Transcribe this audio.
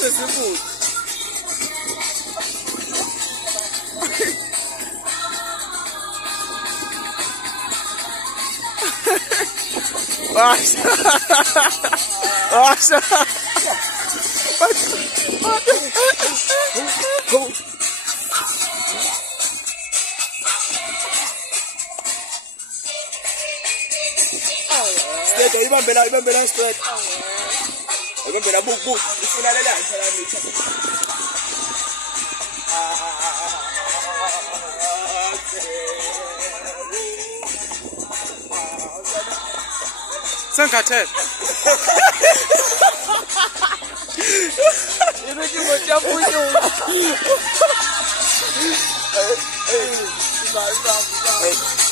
sesifuthi. Washa. Washa. Straight, ibambela straight. Ibambela buku, ifuna lela ngithela ngithi. Sengikhathele. Yini ngijabule. Hey.